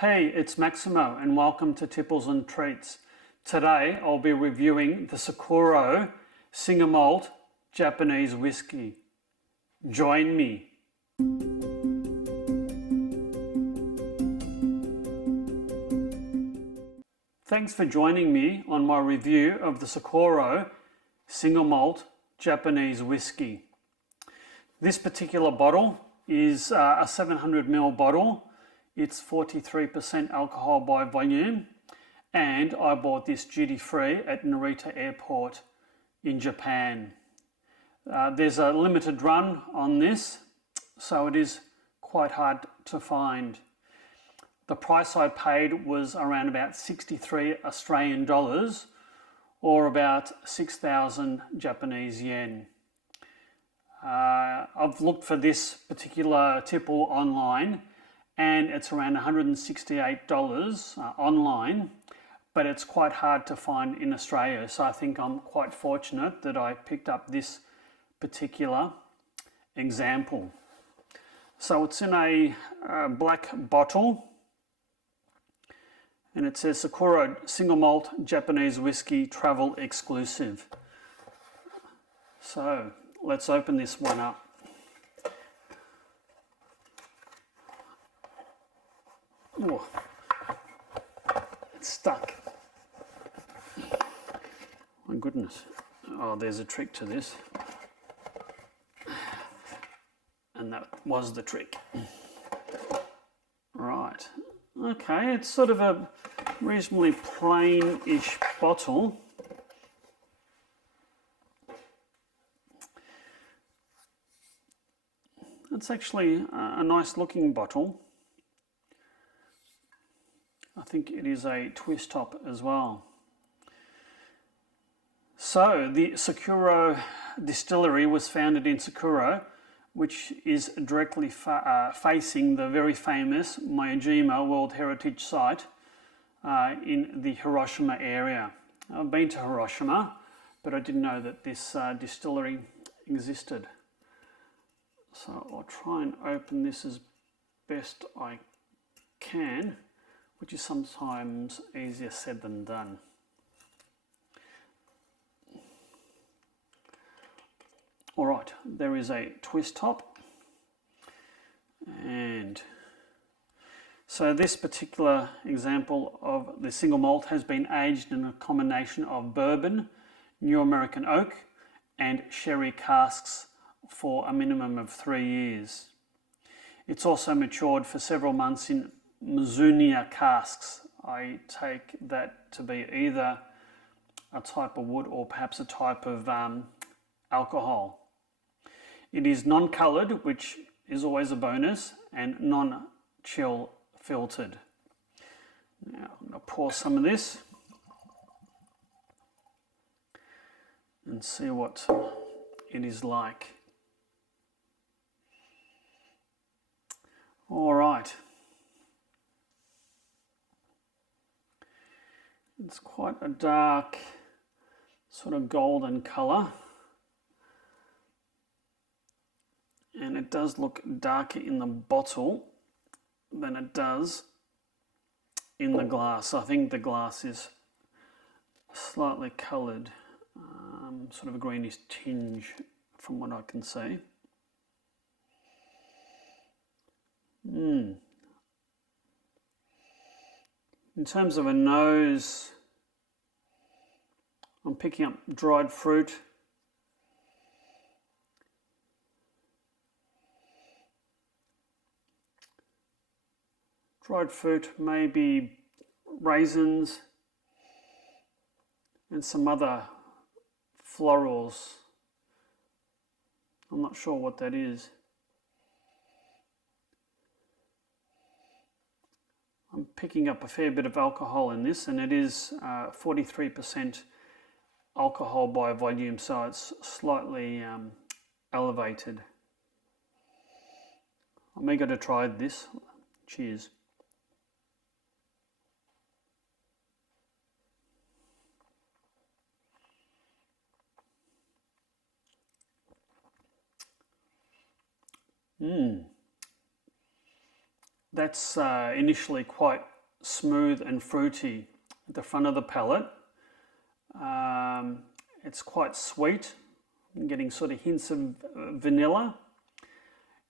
Hey, it's Maximo and welcome to Tipples'n'treats. Today I'll be reviewing the SAKURAO single malt Japanese whiskey. Join me. Thanks for joining me on my review of the SAKURAO single malt Japanese whiskey. This particular bottle is a 700ml bottle. It's 43% alcohol by volume, and I bought this duty-free at Narita Airport in Japan. There's a limited run on this, so it is quite hard to find. The price I paid was around about 63 Australian dollars, or about 6,000 Japanese yen. I've looked for this particular tipple online, and it's around $168 online, but it's quite hard to find in Australia. So I think I'm quite fortunate that I picked up this particular example. So it's in a black bottle, and it says SAKURAO single malt Japanese whiskey travel exclusive. So let's open this one up. Oh, it's stuck. My goodness. Oh, there's a trick to this. And that was the trick. Right. Okay, it's sort of a reasonably plain-ish bottle. It's actually a nice looking bottle. I think it is a twist top as well. So the SAKURAO Distillery was founded in SAKURAO, which is directly facing the very famous Miyajima World Heritage Site in the Hiroshima area. I've been to Hiroshima, but I didn't know that this distillery existed. So I'll try and open this as best I can, which is sometimes easier said than done. All right, there is a twist top. And so this particular example of the single malt has been aged in a combination of bourbon, New American oak, and sherry casks for a minimum of 3 years. It's also matured for several months in Mizunara casks. I take that to be either a type of wood or perhaps a type of alcohol. It is non-coloured, which is always a bonus, and non-chill filtered. Now I'm going to pour some of this and see what it is like. All right. It's quite a dark, sort of golden colour, and it does look darker in the bottle than it does in the glass. I think the glass is slightly coloured, sort of a greenish tinge from what I can see. In terms of a nose, I'm picking up dried fruit. Dried fruit, maybe raisins and some other florals. I'm not sure what that is. I'm picking up a fair bit of alcohol in this, and it is 43% alcohol by volume, so it's slightly elevated. I'm eager to try this. Cheers. that's initially quite smooth and fruity at the front of the palate. It's quite sweet. I'm getting sort of hints of vanilla.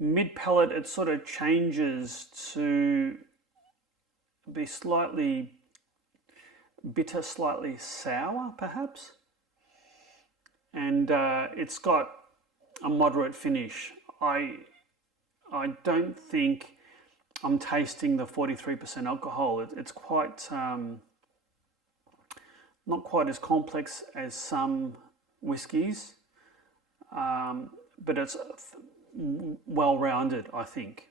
Mid-palate, it sort of changes to be slightly bitter, slightly sour, perhaps. And it's got a moderate finish. I don't think I'm tasting the 43% alcohol. It's quite not quite as complex as some whiskies, but it's well-rounded, I think.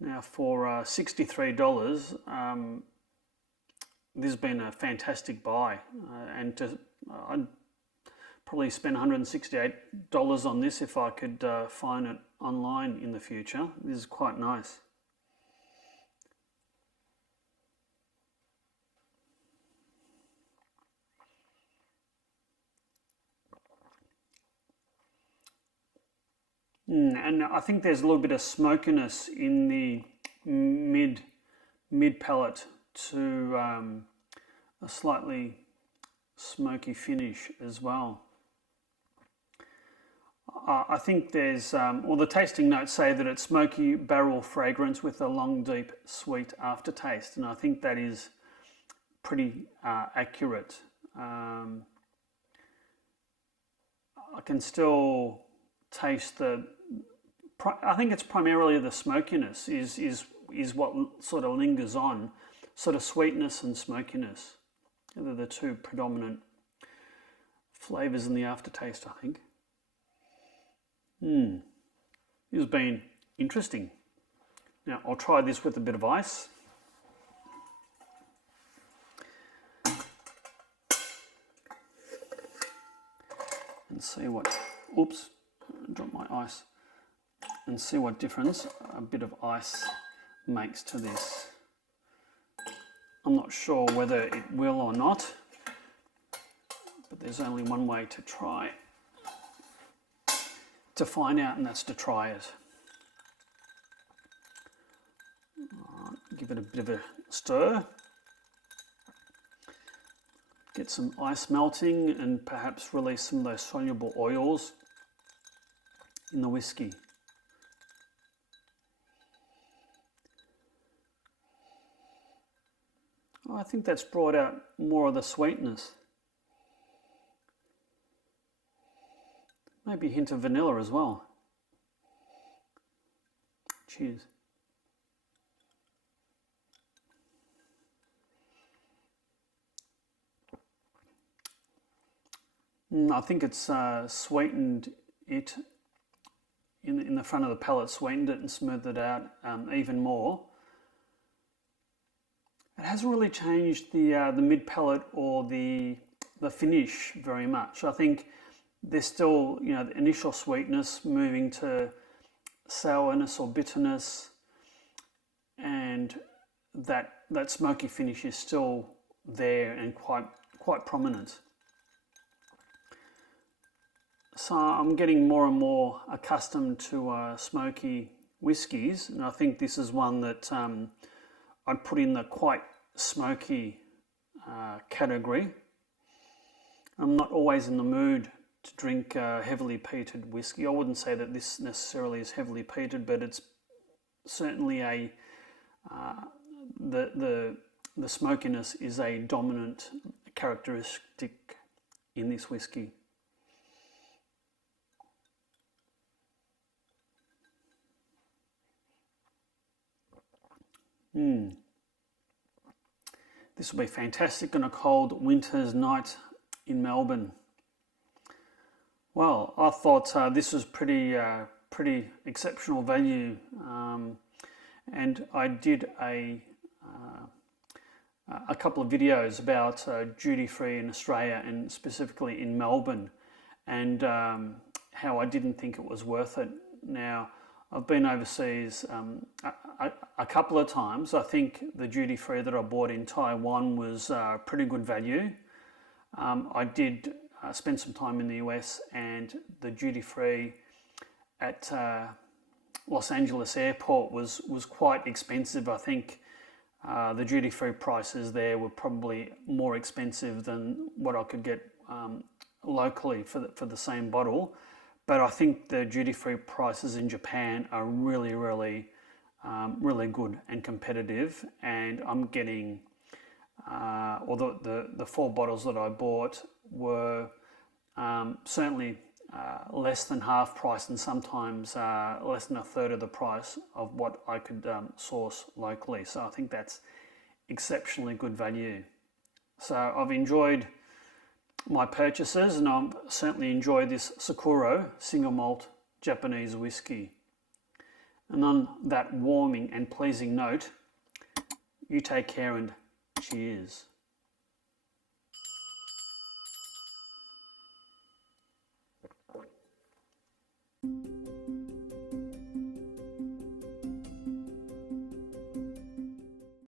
Now for $63, this has been a fantastic buy, and I'd probably spend $168 on this if I could find it online in the future. This is quite nice. And I think there's a little bit of smokiness in the mid palate to a slightly smoky finish as well. I think there's, well, the tasting notes say that it's smoky barrel fragrance with a long, deep, sweet aftertaste, and I think that is pretty accurate. I can still taste I think it's primarily the smokiness is what sort of lingers on, sort of sweetness and smokiness. They're the two predominant flavours in the aftertaste, I think. This has been interesting. Now I'll try this with a bit of ice. And see what, oops, dropped my ice. And see what difference a bit of ice makes to this. I'm not sure whether it will or not, but there's only one way to try to find out, and that's to try it. Give it a bit of a stir. Get some ice melting and perhaps release some of those soluble oils in the whiskey. Oh, I think that's brought out more of the sweetness. Maybe a hint of vanilla as well. Cheers. I think it's sweetened it in the front of the palate, sweetened it and smoothed it out even more. It hasn't really changed the mid palate or the finish very much. I think there's still, you know, the initial sweetness moving to sourness or bitterness, and that smoky finish is still there and quite prominent. So I'm getting more and more accustomed to smoky whiskies, and I think this is one that I'd put in the quite smoky category. I'm not always in the mood to drink heavily peated whiskey. I wouldn't say that this necessarily is heavily peated, but it's certainly the smokiness is a dominant characteristic in this whiskey. This will be fantastic on a cold winter's night in Melbourne. Well, I thought this was pretty exceptional value, and I did a couple of videos about duty-free in Australia and specifically in Melbourne, and how I didn't think it was worth it. Now, I've been overseas a couple of times. I think the duty-free that I bought in Taiwan was pretty good value. I did spend some time in the US, and the duty-free at Los Angeles Airport was quite expensive. I think the duty-free prices there were probably more expensive than what I could get locally for the same bottle. But I think the duty-free prices in Japan are really, really, really good and competitive. And I'm getting, although the 4 bottles that I bought were certainly less than half price, and sometimes less than a third of the price of what I could source locally. So I think that's exceptionally good value. So I've enjoyed my purchases, and I've certainly enjoyed this SAKURAO single malt Japanese whiskey. And on that warming and pleasing note, you take care and cheers.